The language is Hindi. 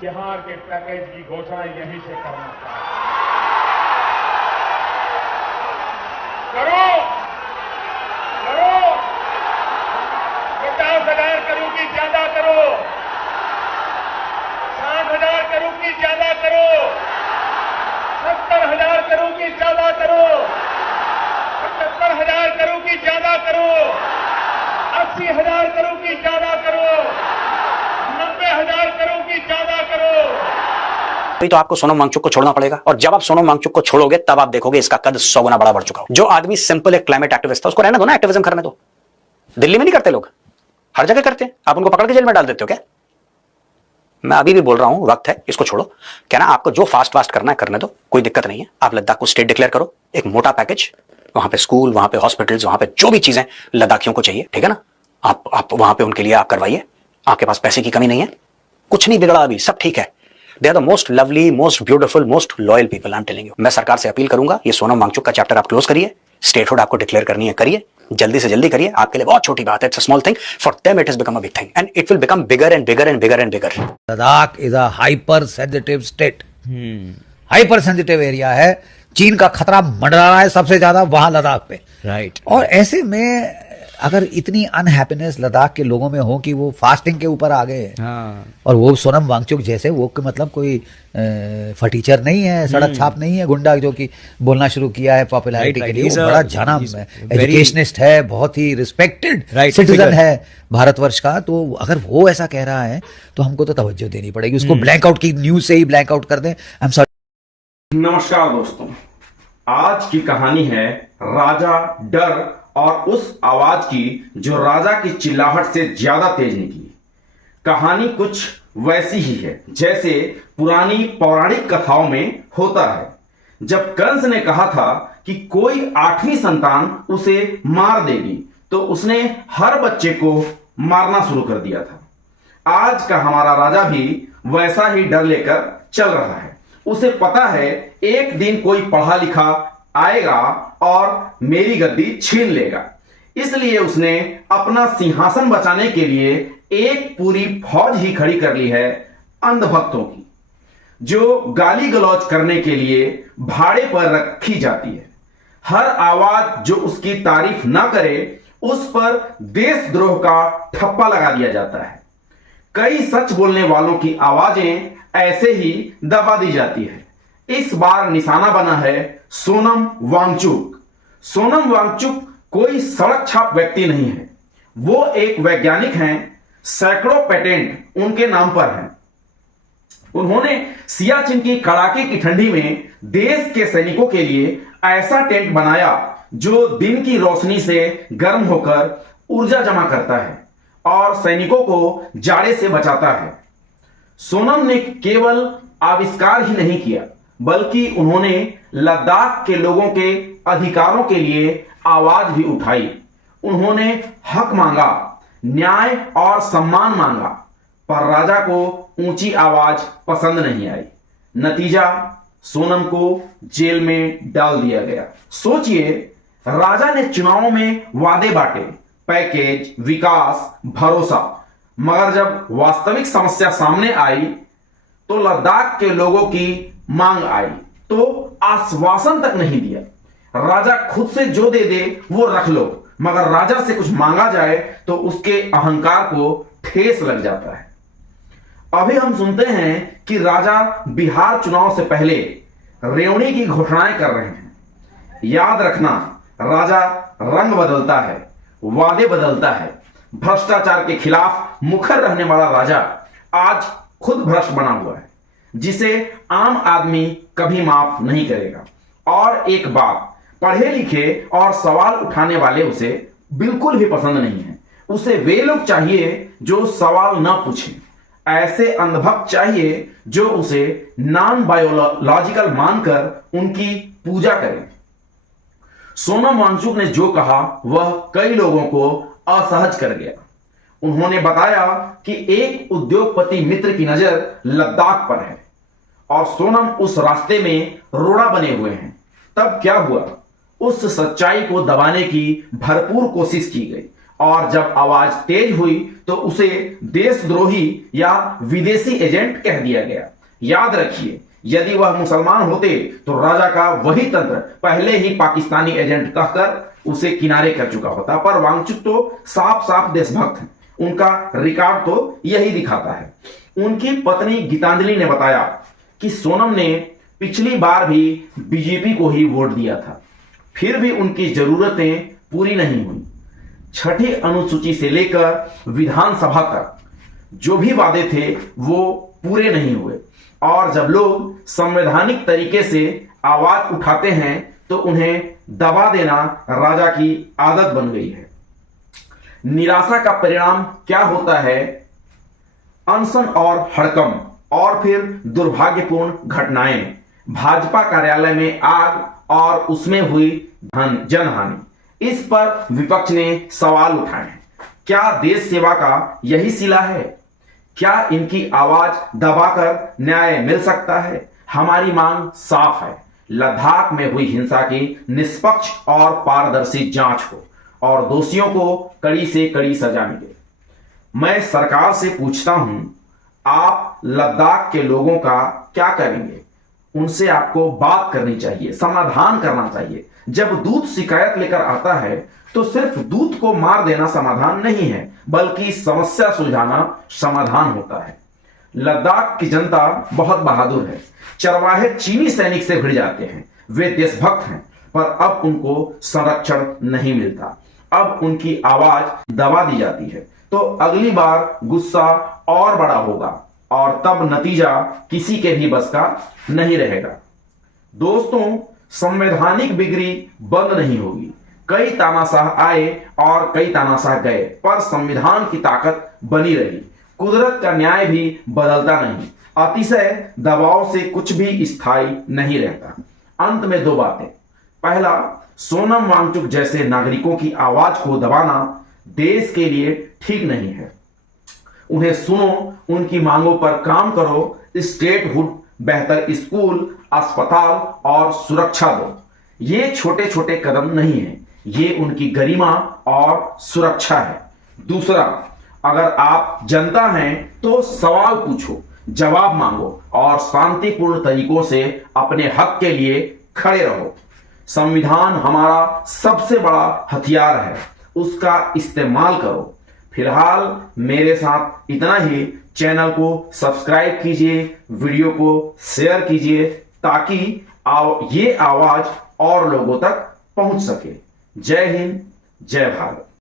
बिहार के पैकेज की घोषणा यहीं से करना चाहिए। करो करो 50,000 करो कि ज्यादा करो, 60,000 करो कि ज्यादा करो, 70,000 करो कि ज्यादा करो, 75,000 करो कि ज्यादा करो, 80,000 करो कि ज्यादा करो, 90,000 करो कि ज्यादा करो। तो आपको सोनम वांगचुक को छोड़ना पड़ेगा, और जब आप सोनम वांगचुक को छोड़ोगे तब आप देखोगे इसका कद 100 गुना बड़ा बढ़ चुका हो। जो आदमी सिंपल एक क्लाइमेट एक्टिविस्ट था, उसको रहने दो ना, एक्टिविज्म करने दो। दिल्ली में नहीं करते लोग, हर जगह करते हैं। आप उनको पकड़ के जेल में डाल देते हो क्या? मैं अभी भी बोल रहा हूं, वक्त है, इसको छोड़ो। क्या ना, आपको जो फास्ट करना है करने दो, कोई दिक्कत नहीं है। आप लद्दाख को स्टेट डिक्लेयर करो, एक मोटा पैकेज, वहां पे स्कूल, वहां पे हॉस्पिटल्स, वहां पे जो भी चीजें लद्दाखियों को चाहिए, ठीक है ना, आप वहां पे उनके लिए आप करवाइए। आपके पास पैसे की कमी नहीं है, कुछ नहीं बिगड़ा अभी, सब ठीक है। They are the most lovely, most beautiful, most loyal people, I am telling you. मैं सरकार से अपील करूंगा, ये सोनम वांगचुक का चैप्टर आप क्लोज करिए, स्टेटहुड आपको डिक्लेयर करनी है, करिए, जल्दी से जल्दी करिए। आपके लिए बहुत छोटी बात है, it's a small thing, for them it has become a big thing, and it will become bigger and bigger and bigger and bigger. Ladakh is a hyper sensitive state, hyper sensitive area है। चीन का खतरा मंडरा रहा है सबसे ज्यादा वहां लद्दाख पे, राइट। और ऐसे में अगर इतनी अनहैप्पीनेस लद्दाख के लोगों में हो कि वो फास्टिंग के ऊपर आ गए, हाँ। और वो सोनम वांगचुक जैसे, वो मतलब कोई फटीचर नहीं है, सड़क छाप नहीं है, गुंडा जो कि बोलना शुरू किया है पॉपुलैरिटी के लिए, वो बड़ा जाना एजुकेशनिस्ट है, बहुत ही रिस्पेक्टेड सिटीजन है भारतवर्ष का। तो अगर वो ऐसा कह रहा है तो हमको तो तवज्जो देनी पड़ेगी, उसको ब्लैंक आउट की न्यूज से ही ब्लैंक आउट कर दें। I am sorry. नमस्कार दोस्तों, आज की कहानी है राजा डर और उस आवाज की जो राजा की चिल्लाहट से ज्यादा तेज निकली। कहानी कुछ वैसी ही है जैसे पुरानी पौराणिक कथाओं में होता है। जब कंस ने कहा था कि कोई 8वीं संतान उसे मार देगी, तो उसने हर बच्चे को मारना शुरू कर दिया था। आज का हमारा राजा भी वैसा ही डर लेकर चल रहा है। उसे पता है एक दिन कोई पढ़ा लिखा आएगा और मेरी गद्दी छीन लेगा, इसलिए उसने अपना सिंहासन बचाने के लिए एक पूरी फौज ही खड़ी कर ली है अंधभक्तों की, जो गाली गलौज करने के लिए भाड़े पर रखी जाती है। हर आवाज जो उसकी तारीफ ना करे, उस पर देशद्रोह का ठप्पा लगा दिया जाता है। कई सच बोलने वालों की आवाजें ऐसे ही दबा दी जाती है। इस बार निशाना बना है सोनम वांगचुक। सोनम वांगचुक कोई सड़क छाप व्यक्ति नहीं है, वो एक वैज्ञानिक हैं। सैकड़ों पेटेंट उनके नाम पर हैं। उन्होंने सियाचिन की कड़ाके की ठंडी में देश के सैनिकों के लिए ऐसा टेंट बनाया जो दिन की रोशनी से गर्म होकर ऊर्जा जमा करता है और सैनिकों को जाड़े से बचाता है। सोनम ने केवल आविष्कार ही नहीं किया, बल्कि उन्होंने लद्दाख के लोगों के अधिकारों के लिए आवाज भी उठाई। उन्होंने हक मांगा, न्याय और सम्मान मांगा, पर राजा को ऊंची आवाज पसंद नहीं आई। नतीजा, सोनम को जेल में डाल दिया गया। सोचिए, राजा ने चुनावों में वादे बांटे, पैकेज, विकास, भरोसा, मगर जब वास्तविक समस्या सामने आई तो लद्दाख के लोगों की मांग आई तो आश्वासन तक नहीं दिया। राजा खुद से जो दे दे वो रख लो, मगर राजा से कुछ मांगा जाए तो उसके अहंकार को ठेस लग जाता है। अभी हम सुनते हैं कि राजा बिहार चुनाव से पहले रेवड़ी की घोषणाएं कर रहे हैं। याद रखना, राजा रंग बदलता है, वादे बदलता है। भ्रष्टाचार के खिलाफ मुखर रहने वाला राजा आज खुद भ्रष्ट बना हुआ है, जिसे आम आदमी कभी माफ नहीं करेगा। और एक बात, पढ़े लिखे और सवाल उठाने वाले उसे बिल्कुल भी पसंद नहीं है। उसे वे लोग चाहिए जो सवाल न पूछें, ऐसे अंधभक्त चाहिए जो उसे नॉन बायोलॉजिकल मानकर उनकी पूजा करें। सोनम वांगचुक ने जो कहा वह कई लोगों को असहज कर गया। उन्होंने बताया कि एक उद्योगपति मित्र की नजर लद्दाख पर है और सोनम उस रास्ते में रोड़ा बने हुए हैं। तब क्या हुआ? उस सच्चाई को दबाने की भरपूर कोशिश की गई और जब आवाज तेज हुई तो उसे देशद्रोही या विदेशी एजेंट कह दिया गया। याद रखिए, यदि वह मुसलमान होते तो राजा का वही तंत्र पहले ही पाकिस्तानी एजेंट कहकर उसे किनारे कर चुका होता। पर वांगचुक तो साफ साफ देशभक्त हैं, उनका रिकॉर्ड तो यही दिखाता है। उनकी पत्नी गीतांजलि ने बताया कि सोनम ने पिछली बार भी बीजेपी को ही वोट दिया था, फिर भी उनकी जरूरतें पूरी नहीं हुई। छठी अनुसूची से लेकर विधानसभा तक जो भी वादे थे वो पूरे नहीं हुए, और जब लोग संवैधानिक तरीके से आवाज उठाते हैं तो उन्हें दबा देना राजा की आदत बन गई है। निराशा का परिणाम क्या होता है? अनशन और हड़कंप और फिर दुर्भाग्यपूर्ण घटनाएं, भाजपा कार्यालय में आग और उसमें हुई जनहानि। इस पर विपक्ष ने सवाल उठाए हैं। क्या देश सेवा का यही सिला है? क्या इनकी आवाज दबाकर न्याय मिल सकता है? हमारी मांग साफ है, लद्दाख में हुई हिंसा की निष्पक्ष और पारदर्शी जांच हो और दोषियों को कड़ी से कड़ी सजा मिले। मैं सरकार से पूछता हूं, आप लद्दाख के लोगों का क्या करेंगे? उनसे आपको बात करनी चाहिए, समाधान करना चाहिए। जब दूत शिकायत लेकर आता है तो सिर्फ दूत को मार देना समाधान नहीं है, बल्कि समस्या सुलझाना समाधान होता है। लद्दाख की जनता बहुत बहादुर है। चरवाहे चीनी सैनिक से भिड़ जाते हैं, वे देशभक्त हैं, पर अब उनको संरक्षण नहीं मिलता। अब उनकी आवाज दबा दी जाती है तो अगली बार गुस्सा और बड़ा होगा और तब नतीजा किसी के भी बस का नहीं रहेगा। दोस्तों, संवैधानिक बिगड़ी बंद नहीं होगी। कई तानाशाह आए और कई तानाशाह गए, पर संविधान की ताकत बनी रही। कुदरत का न्याय भी बदलता नहीं। अतिशय दबाव से कुछ भी स्थायी नहीं रहता। अंत में दो बातें। पहला, सोनम वांगचुक जैसे नागरिकों की आवाज को दबाना देश के लिए ठीक नहीं है। उन्हें सुनो, उनकी मांगों पर काम करो, स्टेटहुड, बेहतर स्कूल, अस्पताल और सुरक्षा दो। ये छोटे छोटे कदम नहीं है, ये उनकी गरिमा और सुरक्षा है। दूसरा, अगर आप जनता हैं तो सवाल पूछो, जवाब मांगो और शांतिपूर्ण तरीकों से अपने हक के लिए खड़े रहो। संविधान हमारा सबसे बड़ा हथियार है, उसका इस्तेमाल करो। फिलहाल मेरे साथ इतना ही। चैनल को सब्सक्राइब कीजिए, वीडियो को शेयर कीजिए ताकि ये आवाज और लोगों तक पहुंच सके। जय हिंद, जय भारत।